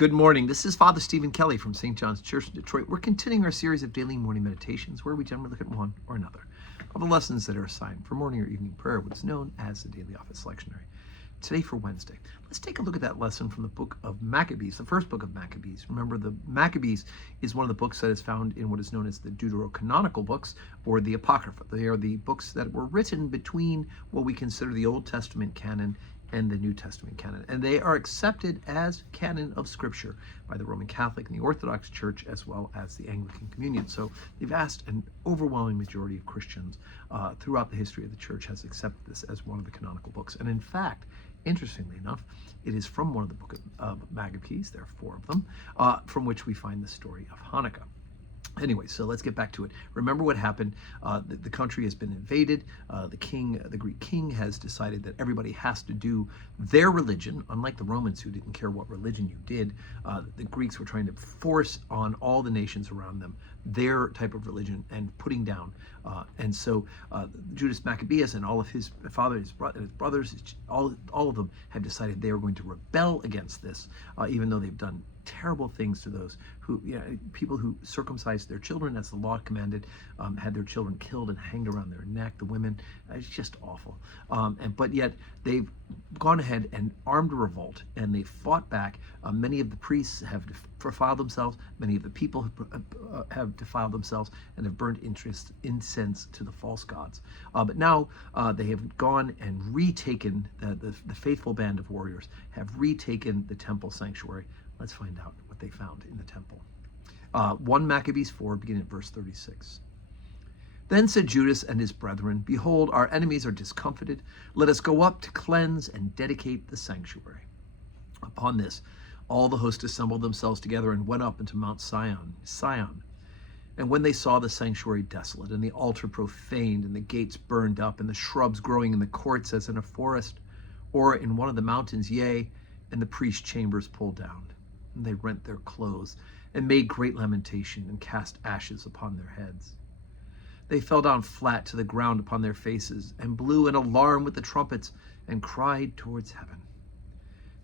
Good morning. This is Father Stephen Kelly from St. John's Church in Detroit. We're continuing our series of daily morning meditations where we generally look at one or another of the lessons that are assigned for morning or evening prayer, what is known as the Daily Office Lectionary. Today for Wednesday, let's take a look at that lesson from the book of Maccabees, the first book of Maccabees. Remember, the Maccabees is one of the books that is found in what is known as the Deuterocanonical books, or the Apocrypha. They are the books that were written between what we consider the Old Testament canon and the New Testament canon. And they are accepted as canon of Scripture by the Roman Catholic and the Orthodox Church, as well as the Anglican Communion. So they've asked an overwhelming majority of Christians throughout the history of the Church has accepted this as one of the canonical books. And in fact, interestingly enough, it is from one of the book of Maccabees, there are four of them, from which we find the story of Hanukkah. Anyway, so let's get back to it. Remember what happened. The country has been invaded. The Greek king has decided that everybody has to do their religion, unlike the Romans who didn't care what religion you did. The Greeks were trying to force on all the nations around them their type of religion and putting down. And so Judas Maccabeus and all of his father, his brothers, all of them had decided they were going to rebel against this, even though they've done terrible things to those who, people who circumcised their children as the law commanded, had their children killed and hanged around their neck, the women. It's just awful. But yet they've gone ahead and armed a revolt, and they fought back. Many of the priests have defiled themselves. Many of the people have defiled themselves and have burned incense to the false gods. But now they have gone and retaken, the faithful band of warriors have retaken the temple sanctuary. Let's find out what they found in the temple. 1 Maccabees 4, beginning at verse 36. Then said Judas and his brethren, Behold, our enemies are discomfited. Let us go up to cleanse and dedicate the sanctuary. Upon this, all the host assembled themselves together and went up into Mount Sion. And when they saw the sanctuary desolate, and the altar profaned, and the gates burned up, and the shrubs growing in the courts as in a forest, or in one of the mountains, yea, and the priest's chambers pulled down, and they rent their clothes, and made great lamentation, and cast ashes upon their heads. They fell down flat to the ground upon their faces, and blew an alarm with the trumpets, and cried towards heaven.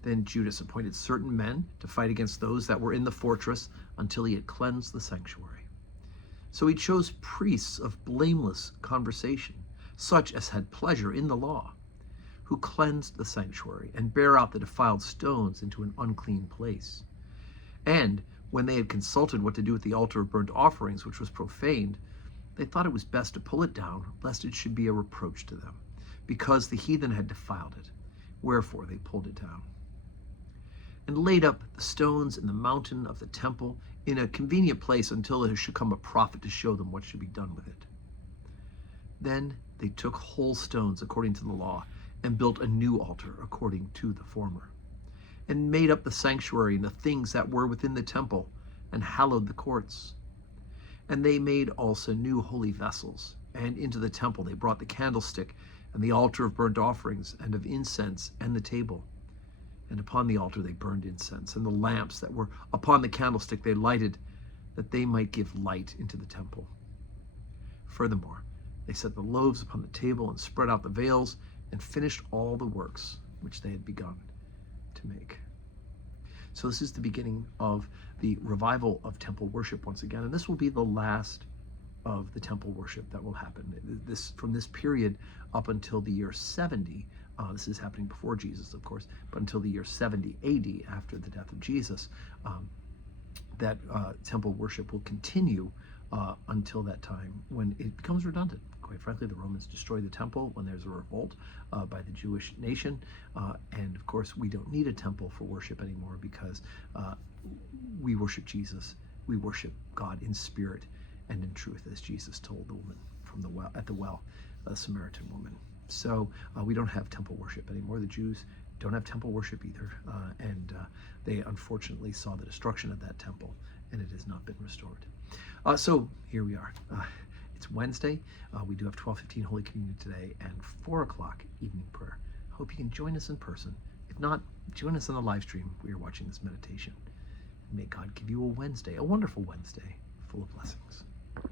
Then Judas appointed certain men to fight against those that were in the fortress until he had cleansed the sanctuary. So he chose priests of blameless conversation, such as had pleasure in the law, who cleansed the sanctuary, and bare out the defiled stones into an unclean place. And when they had consulted what to do with the altar of burnt offerings, which was profaned, they thought it was best to pull it down, lest it should be a reproach to them, because the heathen had defiled it. Wherefore they pulled it down, and laid up the stones in the mountain of the temple in a convenient place until there should come a prophet to show them what should be done with it. Then they took whole stones according to the law, and built a new altar according to the former, and made up the sanctuary and the things that were within the temple, and hallowed the courts. And they made also new holy vessels, and into the temple they brought the candlestick, and the altar of burnt offerings, and of incense, and the table. And upon the altar they burned incense, and the lamps that were upon the candlestick they lighted, that they might give light into the temple. Furthermore, they set the loaves upon the table, and spread out the veils, and finished all the works which they had begun to make. So this is the beginning of the revival of temple worship once again, and this will be the last of the temple worship that will happen. From this period up until the year 70, this is happening before Jesus, of course, but until the year 70 AD, after the death of Jesus, that temple worship will continue until that time when it becomes redundant. Quite frankly, the Romans destroy the temple when there's a revolt by the Jewish nation. And of course, we don't need a temple for worship anymore because we worship Jesus. We worship God in spirit and in truth, as Jesus told the woman from the well, at the well, the Samaritan woman. So we don't have temple worship anymore. The Jews don't have temple worship either. And they unfortunately saw the destruction of that temple, and it has not been restored. So here we are. It's Wednesday. We do have 12:15 Holy Communion today and 4 o'clock evening prayer. Hope you can join us in person. If not, join us on the live stream where you're watching this meditation. May God give you a wonderful Wednesday full of blessings.